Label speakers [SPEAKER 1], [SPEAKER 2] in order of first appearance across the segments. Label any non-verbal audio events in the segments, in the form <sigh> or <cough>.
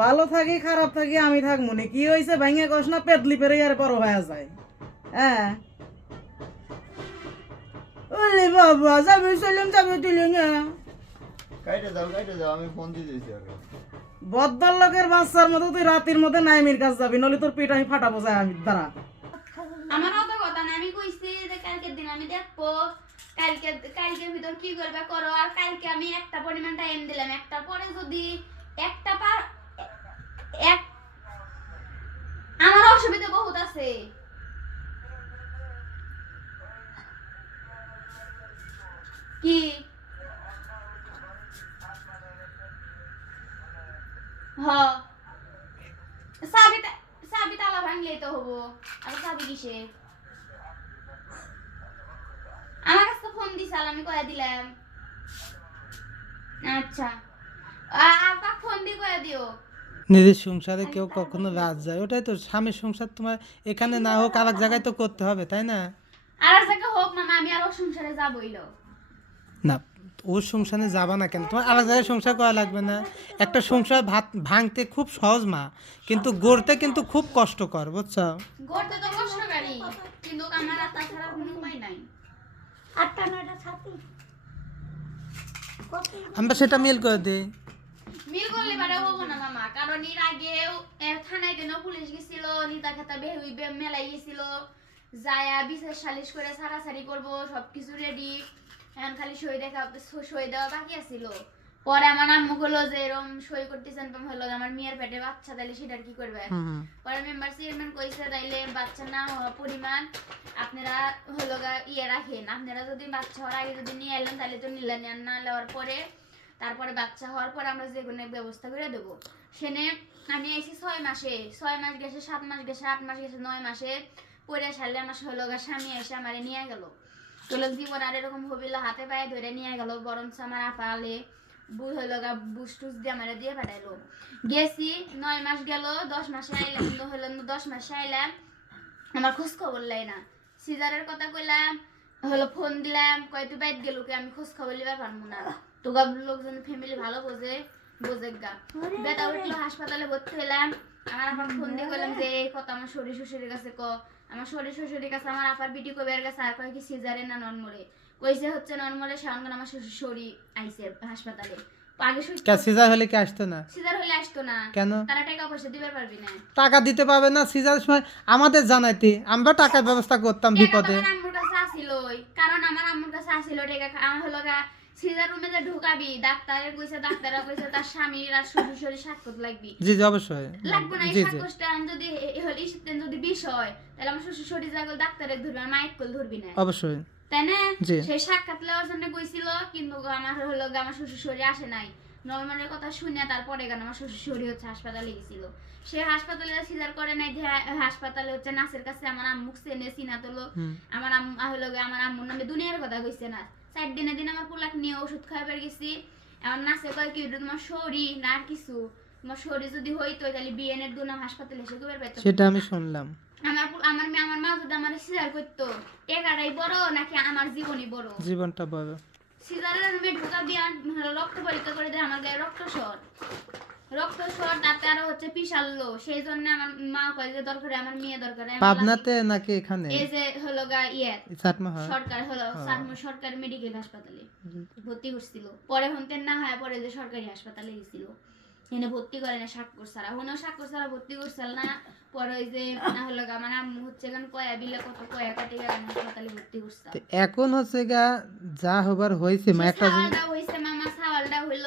[SPEAKER 1] ভালো থাকি খারাপ থাকি আমি থাক মনে কি হয়েছে ভাঙে কস না পেতলি পেরে আর বড় হয়ে যায়। হ্যাঁ? ওলে বাবা যাবে চলুন যাবে তুলুন
[SPEAKER 2] কাইটে যাও কাইটে যাও আমি ফোন দিয়ে দিয়েছি আগে।
[SPEAKER 1] বদ্দর লোকের বাচ্চার মতো তুই রাতের মধ্যে নাইমির কাছে যাবি নলে তোর পিঠ আমি ফাটাবো যায় আমি দাঁড়া।
[SPEAKER 3] আমার অত কথা না আমি কইছি যে কালকের দিন আমি দেখব। কালকে কালকের ভিতর কি করবে করো আর কালকে আমি একটা পরিমাণ টাইম দিলাম। একটা পরে যদি একটা পার এক আমার অসুবিধা বহুত আছে। কি? হ। তা- চাবি তালা ভাঙলেই তো হব। আর চাবি কিসে? আমার তো ফোন দিছাল আমি কয়ে দিলাম। আচ্ছা। আ- ফোন দিয়ে কয়ে দিও।
[SPEAKER 4] নিজের সংসারে কেউ কখনো রাত যায় ওটাই তো স্বামীর সংসার। তোমার এখানে না হোক আরেক জায়গায় তো করতে হবে তাই না?
[SPEAKER 3] আর এক জায়গায় হোক মামা আমি আর ওর সংসারে যাবই
[SPEAKER 4] না ওর সংসারে যাবা না কেন? তোমার আলাদা জায়গায় সংসার করা লাগবে না। একটা সংসার ভাত ভাঙতে খুব সহজ মা কিন্তু গড়তে কিন্তু খুব কষ্টকর বুঝছ?
[SPEAKER 3] গড়তে তো কষ্টকারী কিন্তু আমার আর তাছাড়া কোনো উপায় নাই।
[SPEAKER 5] আটটা নয়টা ছাতি
[SPEAKER 4] আমরা সেটা মিল করে দিই
[SPEAKER 3] মিল করলে পারে হব না মামা কারণ এর আগে থানায় কেন পুলিশ গেছিল নিতা খেতা বেহুই মেলাই গেছিল যায়া বিশেষ সালিশ করে সারাসারি করব সবকিছু রেডি এখন খালি সই দেখা সই দেওয়া বাকি আছিল। পরে আমার আম্মু বলল যে সই করতেছেন হলো আমার মেয়ের পেটে বাচ্চা তাইলে সেটার কি করবে? পরে মেম্বার চেয়ারম্যান কইছে তাইলে বাচ্চা না হওয়া পরিমাণ আপনারা হলো গা ইয়ে রাখেন আপনারা যদি বাচ্চা হওয়ার আগে যদি নিয়ে এলেন তাহলে তো নিলেন আর না নেওয়ার পরে তারপরে বাচ্চা হওয়ার পর আমরা যে কোনো ব্যবস্থা করে দেবো। সেনে আমি এসেছি ছয় মাসে। ছয় মাস গেছে সাত মাস গেছে আট মাস গেছে নয় মাসে। পরে সারলে আমার হলো গা স্বামী এসে আমারে নিয়ে গেল। তোলে জীবন আর এরকম হবিল হাতে পায়ে ধরে নিয়ে গেল বরঞ্চ আমার আপালে বুই হলো গা বুস টুস দিয়ে আমারে দিয়ে পাঠাইলো। গেছি নয় মাস গেল দশ মাসে আইলাম হলো দশ মাসে আইলাম আমার খোঁজ খবর লাই না। সিজারের কথা কইলাম হলো ফোন দিলাম কয় তুই বাইর গেল কি আমি খোঁজ খবর লিবার পারব না। তো গা লোকজন ফ্যামিলি ভালো বোঝে বোঝে গা। বেটা উঠল হাসপাতালে ভর্তি হইলাম আমার আপার ফোন দিয়ে কইলাম যে এই কথা আমার শরীর শ্বশুরের কাছে ক। আমার শরীর শ্বশুরের কাছে আমার আপার বিটি কবির কাছে আর কয় কি সিজারে না নর্মলে কইছে হচ্ছে নর্মলে আমার শ্বশুর শরীর আইছে হাসপাতালে। আগে
[SPEAKER 4] সিজার হলে কি আসতো না?
[SPEAKER 3] সিজার হলে আসতো না।
[SPEAKER 4] কেন?
[SPEAKER 3] তারা টাকা পয়সা দিতে পারবি না।
[SPEAKER 4] টাকা দিতে পারবে না সিজার সময়। আমাদের জানাইতে আমরা টাকার ব্যবস্থা করতাম বিপদে।
[SPEAKER 3] তোমার আম্মুর কাছে আসিলই? কারণ আমার আম্মুর কাছে আসিল টাকা আমার হলো সিজার রুমে যে ঢুকাবি ডাক্তারের কইছে ডাক্তাররা কইছে তার স্বামীর আর শ্বশুর শরীর সাক্ষর লাগবি।
[SPEAKER 4] জি জি অবশ্যই।
[SPEAKER 3] লাগবে না এই
[SPEAKER 4] জি জি।
[SPEAKER 3] সাক্ষরটা আমি যদি এ- এ যদি বিষ হয় তাহলে আমার শ্বশুর শরীর যাগল ডাক্তারের ধরবি আর মাইক কল ধরবি না।
[SPEAKER 4] অবশ্যই।
[SPEAKER 3] তাই না? সেই সাক্ষাৎ লওয়ার জন্য কইছিল কিন্তু আমার হলো আমার শ্বশুর শরীর আসে নাই। নর্মালের কথা শুনে তারপরে কেন আমার শ্বশুর শরীর হচ্ছে হাসপাতালে গেছিল। সে হাসপাতালে সিজার করে নাই যে হাসপাতালে হচ্ছে নাচের কাছে আমার আম্মুক চেনে চিনা তোলো। আমার আম্মু হলো আমার আম্মুর নামে দুনিয়ার কথা কইছে না। চার দিনে দিন আমার পোলাক নিয়ে ওষুধ খাইবার গেছি। আমার নাচে কয় কি তোমার শরীর না আর কিছু। তোমার শরীর যদি হইতো তাহলে বিএনের দুনাম হাসপাতালে এসে কইবার পাইতো
[SPEAKER 4] সেটা আমি শুনলাম।
[SPEAKER 3] আমার আমার মেয়ে আমার মা যদি আমার সিজার করতো টেকাটাই বড় নাকি আমার জীবনই বড়?
[SPEAKER 4] জীবনটা বড়।
[SPEAKER 3] সিজারের রুমে ঢোকা দিয়ে রক্ত পরীক্ষা করে দেয় আমার গায়ে রক্ত সর রক্ত সর তাতে আরও হচ্ছে পিসাল্লো সেই জন্য আমার মা কয় যে দরকার আমার মেয়ে দরকার।
[SPEAKER 4] পাবনাতে নাকি এখানে?
[SPEAKER 3] এই যে হলো গা ইয়ে
[SPEAKER 4] হয়।
[SPEAKER 3] সরকার হলো সাতমু সরকারি মেডিকেল হাসপাতালে ভর্তি করছিল পরে হন্তে না হয় পরে যে সরকারি হাসপাতালে গেছিল। এনে ভর্তি করে না স্বাক্ষর হনো স্বাক্ষর ভর্তি করছিল না। পরে ওই যে না হলো গা আমার আম্মু হচ্ছে গান কয়া বিলে কত কয়া কাটে গান হাসপাতালে ভর্তি করছিল
[SPEAKER 4] এখন হচ্ছে গা যা হবার হয়েছে মা একটা
[SPEAKER 3] হইছে মামা সাওয়ালটা হইল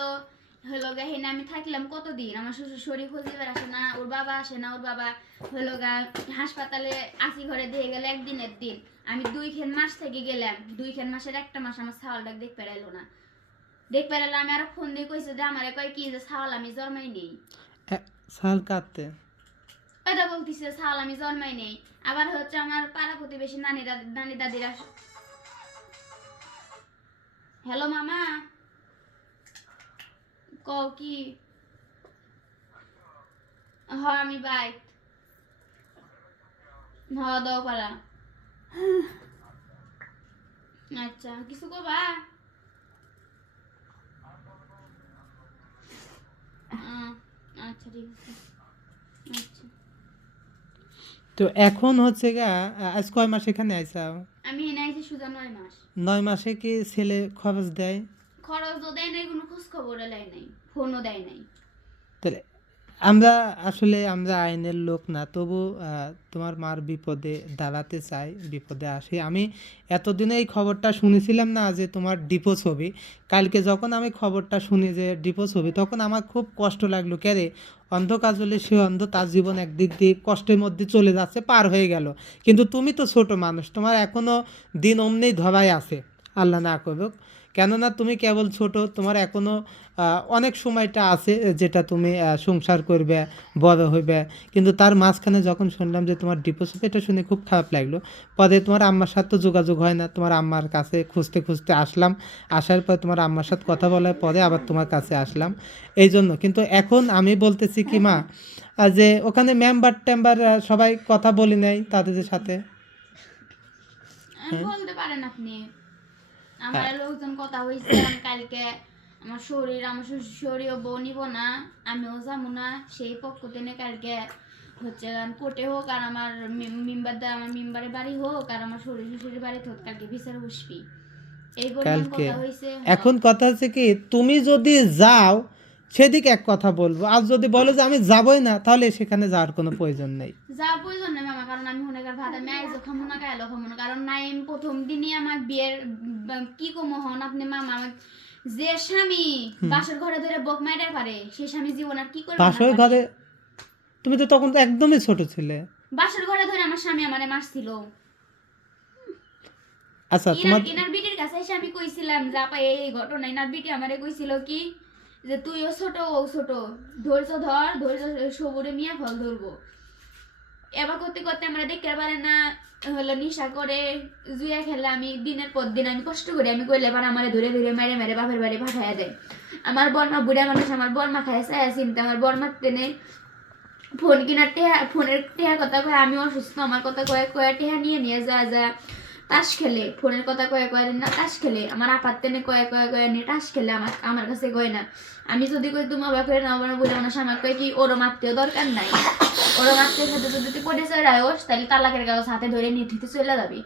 [SPEAKER 3] হইল গা হেনে আমি থাকলাম কতদিন? আমার শ্বশুর শরীর খোঁজিবার আসে না ওর বাবা আসে না ওর বাবা হইল গা হাসপাতালে আসি ঘরে দিয়ে গেলে একদিনের দিন। আমি দুই খেন মাস থেকে গেলাম দুই খেন মাসের একটা মাস আমার সাওয়ালটা দেখ পেরাইলো না। দেখ পেরাইলো আমি আরও ফোন দিয়ে কইছে যে আমারে কয় কি যে সাওয়াল আমি জন্মাই নেই।
[SPEAKER 4] সাল কাটতে
[SPEAKER 3] এটা বলতিছে সাওয়াল আমি জন্মাই নেই। আবার হচ্ছে আমার পাড়া প্রতিবেশী নানিরা নানি দাদিরা হ্যালো মামা। ক কি? হ আমি বাইক হ দাও পারা আচ্ছা কিছু আহ, আচ্ছা ঠিক আছে। আচ্ছা।
[SPEAKER 4] তো এখন হচ্ছে গা আজ কয় মাস এখানে আইসাও
[SPEAKER 3] আমি এনে আইছি সুজা নয় মাস।
[SPEAKER 4] নয় মাসে কি ছেলে খরচ দেয়?
[SPEAKER 3] খরচও দেয় নাই, কোনো খোঁজ খবরও দেয় নাই, ফোনও দেয় নাই।
[SPEAKER 4] তাহলে আমরা আসলে আমরা আইনের লোক না, তবু তোমার মার বিপদে দাঁড়াতে চাই, বিপদে আসি। আমি এতদিনে এই খবরটা শুনেছিলাম না যে তোমার ডিপো ছবি। কালকে যখন আমি খবরটা শুনি যে ডিপো ছবি, তখন আমার খুব কষ্ট লাগল। ক্যারে অন্ধ কাজলে সে অন্ধ, তার জীবন একদিক দিয়ে কষ্টের মধ্যে চলে যাচ্ছে, পার হয়ে গেল। কিন্তু তুমি তো ছোট মানুষ, তোমার এখনও দিন অমনি ধরাই আছে। আল্লাহ না করুক। কেননা তুমি কেবল ছোট তোমার এখনও আহ, অনেক সময়টা আছে যেটা তুমি সংসার করবে বড় হইবে। কিন্তু তার মাঝখানে যখন শুনলাম যে তোমার ডিপোজিট এটা শুনে খুব খারাপ লাগল। পরে তোমার আম্মার সাথে তো যোগাযোগ হয় না তোমার আম্মার কাছে খুঁজতে খুঁজতে আসলাম। আসার পর তোমার আম্মার সাথে কথা বলার পরে আবার তোমার কাছে আসলাম। এই জন্য কিন্তু এখন আমি বলতেছি কি মা যে ওখানে মেম্বার টেম্বার সবাই কথা বলি নাই তাদের সাথে।
[SPEAKER 3] বলতে পারেন আপনি। আমার লোকজন কথা হয়েছে কালকে আমার শরীর আমার শরীরও বউ নিব না আমিও যাব না। সেই পক্ষ থেকে কালকে হচ্ছে কোর্টে হোক আর আমার মেম্বার দা আমার মেম্বারের বাড়ি হোক আর আমার শরীর শ্বশুরের বাড়ি হোক কালকে বিচার বসবি।
[SPEAKER 4] কালকে? এখন কথা হচ্ছে কি তুমি যদি যাও সেদিকে এক কথা বলব। আর যদি বলো যে আমি যাবই না তাহলে সেখানে যাওয়ার কোনো প্রয়োজন নেই।
[SPEAKER 3] যাওয়ার প্রয়োজন নেই মামা কারণ আমি মনে করি ভাত আমি আইজও খামো না গাইলো খামো না। কারণ নাইম প্রথম দিনই আমার বিয়ের কি কমো হন আপনি মামা যে স্বামী বাসর ঘরে ধরে বক মাইরে পারে সেই স্বামী জীবন আর কি করবে পারে?
[SPEAKER 4] ঘরে তুমি তো তখন তো একদমই ছোট ছিলে।
[SPEAKER 3] বাসর ঘরে ধরে আমার স্বামী আমারে মারছিল।
[SPEAKER 4] আচ্ছা তোমার
[SPEAKER 3] ইনার বিটির কাছে এসে আমি কইছিলাম যা পাই এই ঘটনা ইনার বিটি আমারে কইছিল কি যে তুইও ছোট ও ছোট ধৈর্য ধর ধৈর্য সবুরে মিয়া ফল ধরবো। এবার করতে করতে আমরা দেখতে পারে না, হলো নিশা করে, জুয়া খেলে আমি দিনের পর দিন আমি কষ্ট করি। আমি করলে এবার আমার ধরে ধরে মেরে মেরে বাপের বাড়ি পাঠাইয়া দেয়। আমার বর্মা বুড়া মানুষ, আমার বর্মা খায় চায় চিন্তা আমার বর্মার টেনে ফোন কিনা টেহা, ফোনের টেহা কথা কয়ে, আমি অসুস্থ, আমার কথা কয়ে কয়ে টেহা নিয়ে নিয়ে যা যা। তাস খেলে, ফোনের কথা কয়ে কয়ে না, তাস খেলে, আমার আপাত টেনে কয়ে কয়ে কয়ে নিয়ে তাস খেলে, আমার আমার কাছে কয় না। আমি যদি কই তুমি অবাক হয়ে না আমার বলে মানুষ আমার কয় কি ওরও মারতেও দরকার নাই। ওরও মারতে সাথে যদি তুই পরিচয় রায়স তাহলে তালাকের কাগজ হাতে ধরে নিতে চলে যাবি।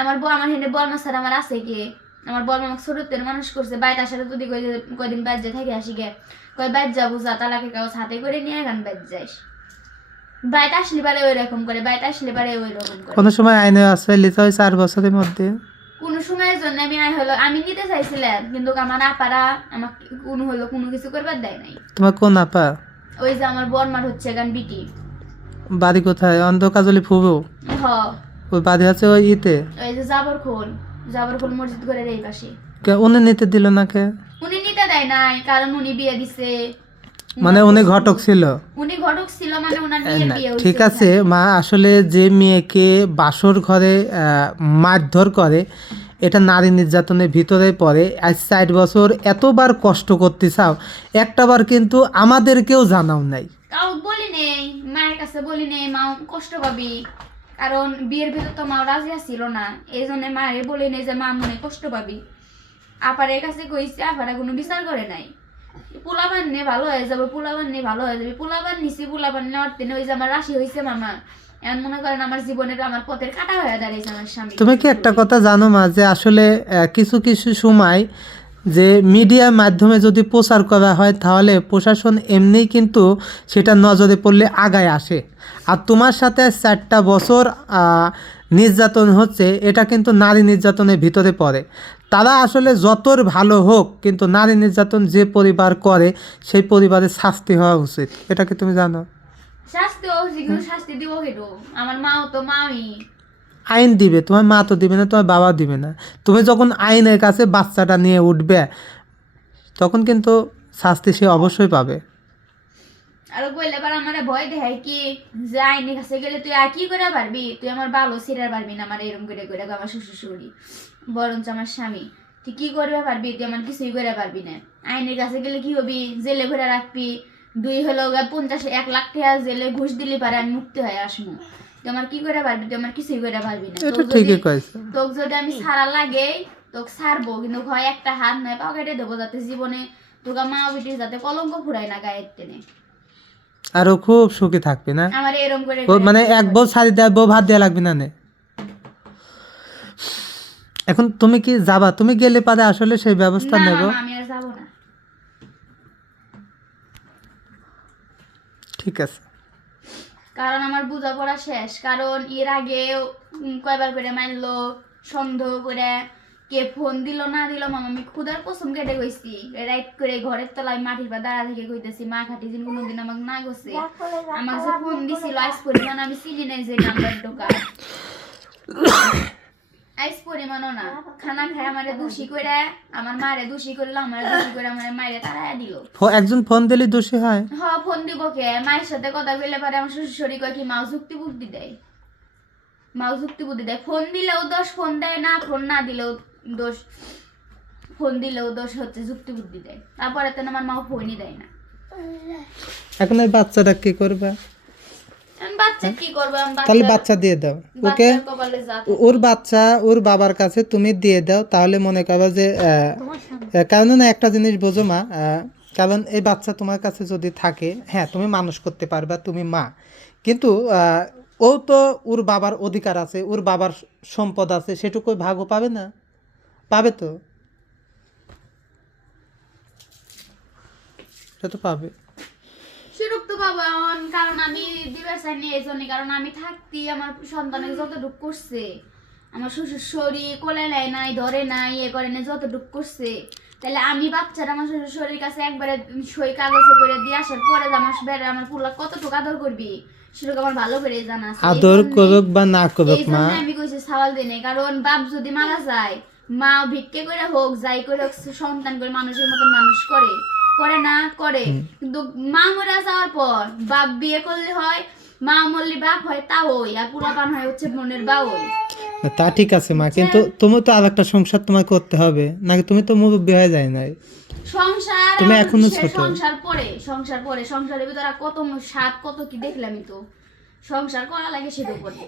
[SPEAKER 3] আমার বউ, আমার হেনে বর্মা স্যার আমার আছে কে আমার বর্মা আমাকে ছোটতের মানুষ করছে। বাইরে আসার যদি কয়দিন বাইরে থাকে আসি গে। কয় বাইর যাব যা তালাকের কাগজ হাতে করে নিয়ে গান বাইর যাইস বাইরে আসলে পারে ওই রকম করে বাইরে আসলে পারে ওই রকম করে।
[SPEAKER 4] কোনো সময় আইনে আশ্রয় নিতে হয় চার বছরের মধ্যে?
[SPEAKER 3] কোনো সময়ের জন্য আমি আই হলো আমি নিতে চাইছিলাম কিন্তু আমার আপারা আমাকে কোনো হলো কোনো কিছু করবার দেয় নাই।
[SPEAKER 4] তোমার কোন আপা?
[SPEAKER 3] ওই যে আমার বর্মার হচ্ছে গান বিটি
[SPEAKER 4] বাড়ি কোথায়? অন্ধ কাজলি ফুবো?
[SPEAKER 3] হ।
[SPEAKER 4] ওই বাড়ি আছে ওই ইতে?
[SPEAKER 3] ওই যে জাবর খোল জাবর খোল মসজিদ করে এই পাশে।
[SPEAKER 4] কে উনি নিতে দিল না কে?
[SPEAKER 3] উনি নিতে দেয় নাই কারণ উনি বিয়ে দিছে।
[SPEAKER 4] মানে উনি ঘটক ছিল।
[SPEAKER 3] উনি ঘটক ছিল মানে ওনার বিয়ে বিয়ে হইছে
[SPEAKER 4] ঠিক আছে মা আসলে যে মেয়েকে বাসর ঘরে মারধর করে এটা নারী নির্যাতনের ভিতরে পড়ে। আজ ষাট বছর এতবার কষ্ট করতে চাও একটাবার কিন্তু আমাদেরকেও জানাও নাই।
[SPEAKER 3] তাও বলি নেই মায়ের কাছে বলি নেই মা কষ্ট পাবি। কারণ বিয়ের ভিতর তো মা রাজি ছিল না এই জন্য মায়ের বলি নেই যে মা মনে কষ্ট পাবি। আপারের কাছে কইছে আপারা কোনো বিচার করে নাই। পোলাবান ভালো হয়ে যাবে, পোলাবান ভালো হয়ে যাবে। পোলাবান নিছি, পোলাবান নেওয়ার দিনে ওই যে আমার রাশি হয়েছে মামা। এমন মনে করেন আমার জীবনের আমার পথের কাটা হয়ে দাঁড়িয়েছে আমার স্বামী।
[SPEAKER 4] তুমি কি একটা কথা জানো মা, যে আসলে কিছু কিছু সময় যে মিডিয়ার মাধ্যমে যদি প্রচার করা হয়, তাহলে প্রশাসন এমনিই কিন্তু সেটা নজরে পড়লে আগায় আসে। আর তোমার সাথে চারটা বছর নির্যাতন হচ্ছে, এটা কিন্তু নারী নির্যাতনের ভিতরে পড়ে। তারা আসলে যতর ভালো হোক কিন্তু নারী নির্যাতন যে পরিবার করে সেই পরিবারের শাস্তি হওয়া উচিত। এটা কি তুমি জানো?
[SPEAKER 3] শাস্তি ও কিন্তু শাস্তি দিব কেটু আমার মাও তো মাই
[SPEAKER 4] আইন দিবে তোমার মা তো দিবে না তোমার বাবা দিবে না। তুমি যখন আইনের কাছে বাচ্চাটা নিয়ে উঠবে তখন কিন্তু শাস্তি সে অবশ্যই পাবে।
[SPEAKER 3] আর বললে এবার আমার ভয় দেখায় কি যে আইনের কাছে গেলে তুই আর কি করে পারবি? তুই আমার ভালো সিরার পারবি না আমার এরকম করে করে আমার শ্বশুর শাশুড়ি বরঞ্চ আমার স্বামী। তুই কি করবে পারবি? তুই আমার কিছুই করে পারবি না। আইনের কাছে গেলে কি হবি? জেলে ঘুরে রাখবি। দুই হলো পঞ্চাশ এক লাখ টাকা জেলে ঘুষ দিলে পারে আমি মুক্তি হয়ে আসব। তুই আমার কি করে পারবি? তুই আমার কিছুই করে পারবি না। তোকে যদি আমি সারা লাগে তোকে সারবো কিন্তু হয় একটা হাত নয় পাও কেটে দেবো যাতে জীবনে তোকে মা বিটির যাতে কলঙ্ক ফুরায় না গায়ের টেনে।
[SPEAKER 4] আর খুব সুখী থাকবে না?
[SPEAKER 3] আমার এরম করে
[SPEAKER 4] মানে এক বউ শাড়ি দেয় বউ ভাত দেওয়া লাগবে না নে? এখন তুমি কি যাবা? তুমি গেলে পারে আসলে সেই ব্যবস্থা নেব।
[SPEAKER 3] মামা, আমি আর যাব না।
[SPEAKER 4] ঠিক আছে।
[SPEAKER 3] কারণ আমার বোঝাপড়া শেষ। কারণ এর আগে কয়বার করে মারলো সন্দেহ করে কে ফোন দিল না দিল মামা আমি খুদার কসম কেটে গইছি রাইট করে ঘরের তলায় মাটির পা দাঁড়া থেকে কইতেছি মা খাটি দিন কোনোদিন আমাকে না গেছে। আমার যে ফোন দিছিল আইস পরিমাণ আমি চিনি নাই যে নাম্বার ঢোকা <coughs> আইস পরিমাণও না। খানা খায় আমারে দোষী করে আমার মারে দোষী করল আমার দোষী করে আমার মায়ের তাড়ায় দিল।
[SPEAKER 4] একজন ফোন দিলে দোষী হয়?
[SPEAKER 3] হ ফোন দিব কে? মায়ের সাথে কথা বললে পারে আমার শ্বশুর শরীর কয় কি মাও যুক্তি বুদ্ধি দেয়? মাও যুক্তি বুদ্ধি দেয়। ফোন দিলেও দোষ ফোন দেয় না ফোন না দিলেও দোষ। ফোন দিলেও দোষ হচ্ছে যুক্তি বুদ্ধি দেয়। তারপরে তো আমার মাও ফোনই দেয় না।
[SPEAKER 4] এখন এই বাচ্চাটা কি করবে
[SPEAKER 3] আমি বাচ্চা কি করব আমি
[SPEAKER 4] তাহলে
[SPEAKER 3] বাচ্চা
[SPEAKER 4] দিয়ে দাও ওকে? ওর বাচ্চা ওর বাবার কাছে তুমি দিয়ে দাও তাহলে মনে করো যে কারণ না একটা জিনিস বোঝো মা কারণ এই বাচ্চা তোমার কাছে যদি থাকে হ্যাঁ তুমি মানুষ করতে পারবা তুমি মা। কিন্তু ও তো ওর বাবার অধিকার আছে ওর বাবার সম্পদ আছে সেটুকু ভাগও পাবে না। পাবে তো? সে তো পাবে।
[SPEAKER 3] সেরূপ তো বাবা কারণ আমি দিবার চাই নি এই জন্য কারণ আমি থাকতি আমার সন্তানের যতটুক করছে আমার শ্বশুর শরীর কোলে নেয় নাই ধরে নাই এ করে নাই যতটুক করছে তাহলে আমি বাচ্চারা আমার শ্বশুর শরীর কাছে একবারে সই কাগজে করে দিয়ে আসার পরে যে আমার বেড়ে আমার পুলা কতটুকু আদর করবি সেটুকু আমার ভালো করে জানা আছে। এই
[SPEAKER 4] আদর করুক বা না করুক মা।
[SPEAKER 3] জন্য আমি কইছি সাওয়াল দিনে কারণ বাপ যদি মারা যায় মা ভিক্ষে করে হোক যাই করে হোক সন্তান করে মানুষের মতন মানুষ করে। করে না করে। কিন্তু মা মরে যাওয়ার পর বাপ বিয়ে করলে হয় মা মরলে বাপ হয় তা ওই। আর পুরা পান হয় হচ্ছে বোনের বা ওই।
[SPEAKER 4] তা ঠিক আছে মা। কিন্তু তুমি তো আর একটা সংসার তোমার করতে হবে। নাকি তুমি তো মুরব্বী হয়ে যায় নাই?
[SPEAKER 3] সংসার
[SPEAKER 4] তুমি
[SPEAKER 3] এখনও
[SPEAKER 4] ছোট।
[SPEAKER 3] সংসার পরে সংসার পরে। সংসারের ভিতরে কত স্বাদ কত কি দেখলাম তো। সংসার করা লাগে সেটা উপরে।